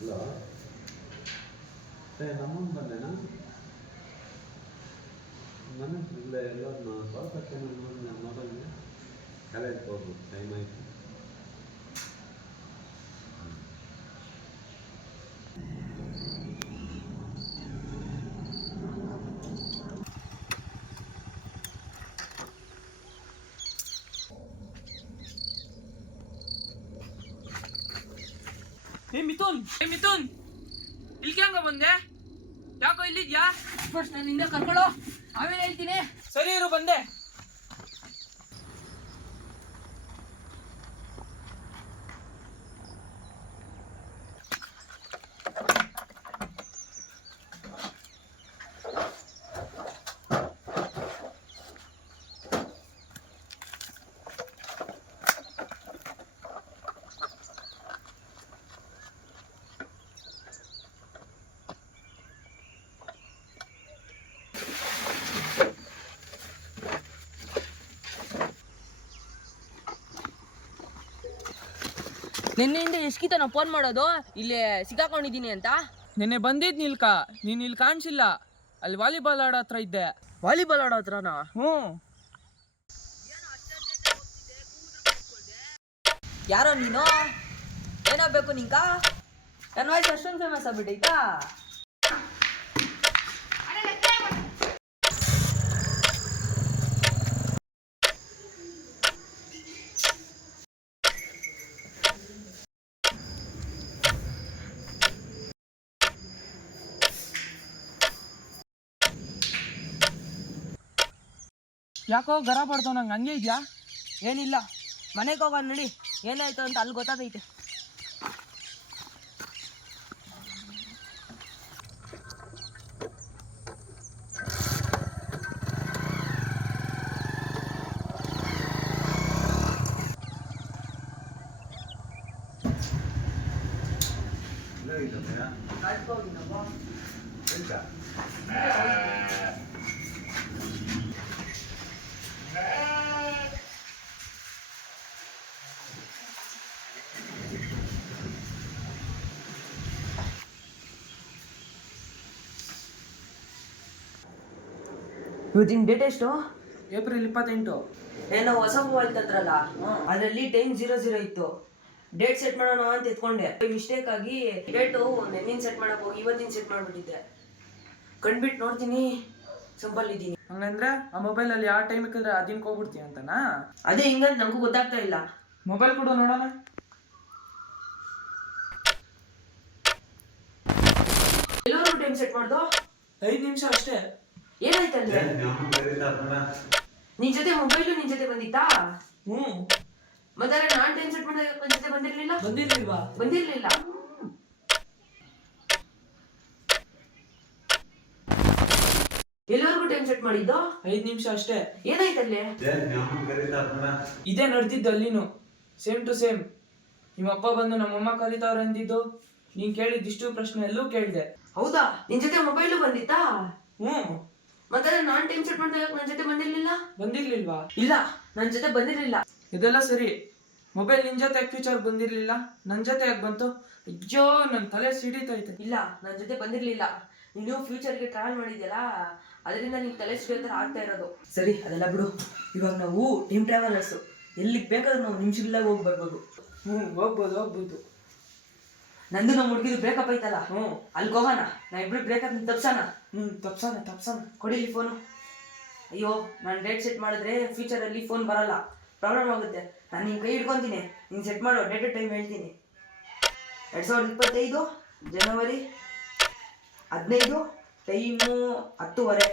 Hello ನಮ್ಮನ್ನು ಬಂದೇನಾ ನನ್ನ ಇಲ್ಲ ಎಲ್ಲ ಸ್ವಲ್ಪ ನನ್ನ ಮೊಬೈಲ್ಗೆ ಕಲೆಕ್ಟ್ ಹೋಗ್ಬೋದು ಟೈಮ್ ಆಯಿತು. ಮಿಥುನ್ ಇಲ್ಕೆ ಹಂಗ ಬಂದೆ? ಯಾಕೋ ಇಲ್ಲಿದ್ಯಾ? ಫಸ್ಟ್ ನನ್ನಿಂದ ಕರ್ಕೊಳ್ಳೋ, ಆಮೇಲೆ ಹೇಳ್ತೀನಿ. ಸರಿ ಇರು, ಬಂದೆ. ನಿನ್ನೆಯಿಂದ ಎಷ್ಟಿತ ನಾವು ಫೋನ್ ಮಾಡೋದು ಇಲ್ಲಿ ಸಿಕ್ಕಾಕೊಂಡಿದ್ದೀನಿ ಅಂತ. ನಿನ್ನೆ ಬಂದಿದ್ ನಿಲ್ಕ, ನೀನ್ ಇಲ್ಲಿ ಕಾಣಿಸಿಲ್ಲ. ಅಲ್ಲಿ ವಾಲಿಬಾಲ್ ಆಡೋ ಹತ್ರ ಇದ್ದೆ. ವಾಲಿಬಾಲ್ ಆಡೋ ಹತ್ರನಾ? ಹ್ಞೂ. ಯಾರೋ ನೀನು? ಏನಾಗಬೇಕು ನಿಂಕ? ನನ್ನ ವಾಯ್ಸ್ ಅಷ್ಟೊಂದು ಫೇಮಸ್ ಆಗ್ಬಿಟ್ಟೈತಾ? ಯಾಕೋ ಗರ ಪಡ್ತಾವ, ನಂಗೆ ಹಂಗೆ ಇದೆಯಾ? ಏನಿಲ್ಲ, ಮನೆಗೆ ಹೋಗೋಣ ನಡಿ. ಏನಾಯ್ತು ಅಂತ ಅಲ್ಲಿ ಗೊತ್ತಾಗೈತೆ. ಇವತ್ತಿನ ಡೇಟ್ ಎಷ್ಟು? ಏಪ್ರಿಲ್ 28. ಏನೋ ಹೊಸ ಮೊಬೈಲ್ ತಂದ್ರಲ್ಲ, ಅದರಲ್ಲಿ 10:00 ಇತ್ತು. ಡೇಟ್ ಸೆಟ್ ಮಾಡೋಣ ಅಂತ ಎತ್ಕೊಂಡೆ. ಮಿಸ್ಟೇಕ್ ಆಗಿ ಡೇಟು ನೆನ್ನಿನ ಸೆಟ್ ಮಾಡಕ್ ಹೋಗಿ ಇವತ್ತಿನ ಸೆಟ್ ಮಾಡ್ಬಿಟ್ಟಿದ್ದೆ. ಕಂಡ್ಬಿಟ್ಟು ನೋಡ್ತೀನಿ, ಸಿಂಪಲ್ ಇದ್ದೀನಿ. ಹಂಗಂದ್ರೆ ಆ ಮೊಬೈಲಲ್ಲಿ ಯಾವ ಟೈಮ್ ಇಕ್ಕಂದ್ರೆ ಅದಿನ್ಕ ಹೋಗ್ಬಿಡ್ತೀಯ ಅಂತನಾ? ಅದೇ ಹಿಂಗಂತ ನಂಗೂ ಗೊತ್ತಾಗ್ತಾ ಇಲ್ಲ. ಮೊಬೈಲ್ ಕೊಡು ನೋಡೋಣ. ಎಲ್ಲರೂ ಟೈಮ್ ಸೆಟ್ ಮಾಡ್ದು 5 ನಿಮಿಷ ಅಷ್ಟೇ. ಏನಾಯ್ತಲ್ಲ? ನಿನ್ ಜೊತೆ ಮೊಬೈಲು ನಿನ್ ಜೊತೆ ಬಂದಿತ್ತಾ? ಹ್ಞೂ. ಮತ್ತೆ ನಾನ್ ಟೈಮ್ ಸೆಟ್ ಮಾಡಿದಾಗ ನನ್ನ ಜೊತೆ ಬಂದಿರ್ಲಿಲ್ಲ. ಬಂದಿರ್ಲಿಲ್ವಾ? ಬಂದಿರ್ಲಿಲ್ಲ. ಎಲ್ಲರಿಗೂ ಟೈಮ್ ಸೆಟ್ ಮಾಡಿದ್ದು 5 ನಿಮಿಷ ಅಷ್ಟೇ. ಏನಾಯ್ತಲ್ಲಿ? ಇದೇ ನಡೆದಿದ್ದು ಅಲ್ಲಿನು, ಸೇಮ್ ಟು ಸೇಮ್. ನಿಮ್ಮಪ್ಪ ಬಂದು ನಮ್ಮಮ್ಮ ಕರೀತಾವ್ರ ಅಂದಿದ್ದು, ನೀನ್ ಕೇಳಿದಿಷ್ಟು ಪ್ರಶ್ನೆ ಎಲ್ಲೂ ಕೇಳಿದೆ. ಹೌದಾ? ನಿನ್ ಜೊತೆ ಮೊಬೈಲು ಬಂದಿತ್ತಾ? ಹ್ಮ್. ಮತ್ತೆ ನಾನ್ ಟೈಮ್ ಸೆಟ್ ಮಾಡಿದಾಗ ನನ್ನ ಜೊತೆ ಬಂದಿರ್ಲಿಲ್ಲ. ಬಂದಿರ್ಲಿಲ್ವಾ? ಇಲ್ಲ, ನನ್ನ ಜೊತೆ ಬಂದಿರ್ಲಿಲ್ಲ. ಇದೆಲ್ಲ ಸರಿ. ಮೊಬೈಲ್ ನಿನ್ ಜೊತೆ ಯಾಕೆ ಫ್ಯೂಚರ್ ಬಂದಿರ್ಲಿಲ್ಲ, ನನ್ ಜೊತೆ ಯಾಕೆ ಬಂತು? ಅಯ್ಯೋ, ನನ್ ತಲೆ ಸಿಡಿತೈತೆ. ಇಲ್ಲ, ನನ್ನ ಜೊತೆ ಬಂದಿರ್ಲಿಲ್ಲ. ನೀನು ಫ್ಯೂಚರ್ಗೆ ಟ್ರಾವೆಲ್ ಮಾಡಿದ್ಯಲ್ಲ, ಅದರಿಂದ ನಿನ್ ತಲೆ ಸಿಡೋ ಥರ ಆಗ್ತಾ ಇರೋದು. ಸರಿ, ಅದೆಲ್ಲ ಬಿಡು. ಇವಾಗ ನಾವು ಟೈಮ್ ಟ್ರಾವೆಲರ್ಸು. ಎಲ್ಲಿಗೆ ಬೇಕಾದ್ರೂ ನಾವು ನಿಮಿಷಗಳಾಗ ಹೋಗಿ ಬರ್ಬೋದು. ಹೋಗ್ಬೋದು. ನಂದು ನಮ್ಮ ಹುಡುಗಿದು ಬ್ರೇಕಪ್ ಐತಲ್ಲ, ಅಲ್ಲಿಗೆ ಹೋಗೋಣ. ನಾ ಇಬ್ರು ಬ್ರೇಕಪ್ ತಪ್ಸೋಣ. ತಪ್ಸಣ. ಕೊಡಿಲಿ ಫೋನು. ಅಯ್ಯೋ, ನಾನು ಡೇಟ್ ಸೆಟ್ ಮಾಡಿದ್ರೆ ಫ್ಯೂಚರಲ್ಲಿ ಫೋನ್ ಬರಲ್ಲ, ಪ್ರಾಬ್ಲಮ್ ಆಗುತ್ತೆ. ನಾನು ನಿನ್ನ ಕೈ ಹಿಡ್ಕೊತೀನಿ, ನೀನು ಸೆಟ್ ಮಾಡೋ ಡೇಟ್ ಟೈಮ್ ಹೇಳ್ತೀನಿ. 2025 ಜನವರಿ 15, ಟೈಮು 10:30.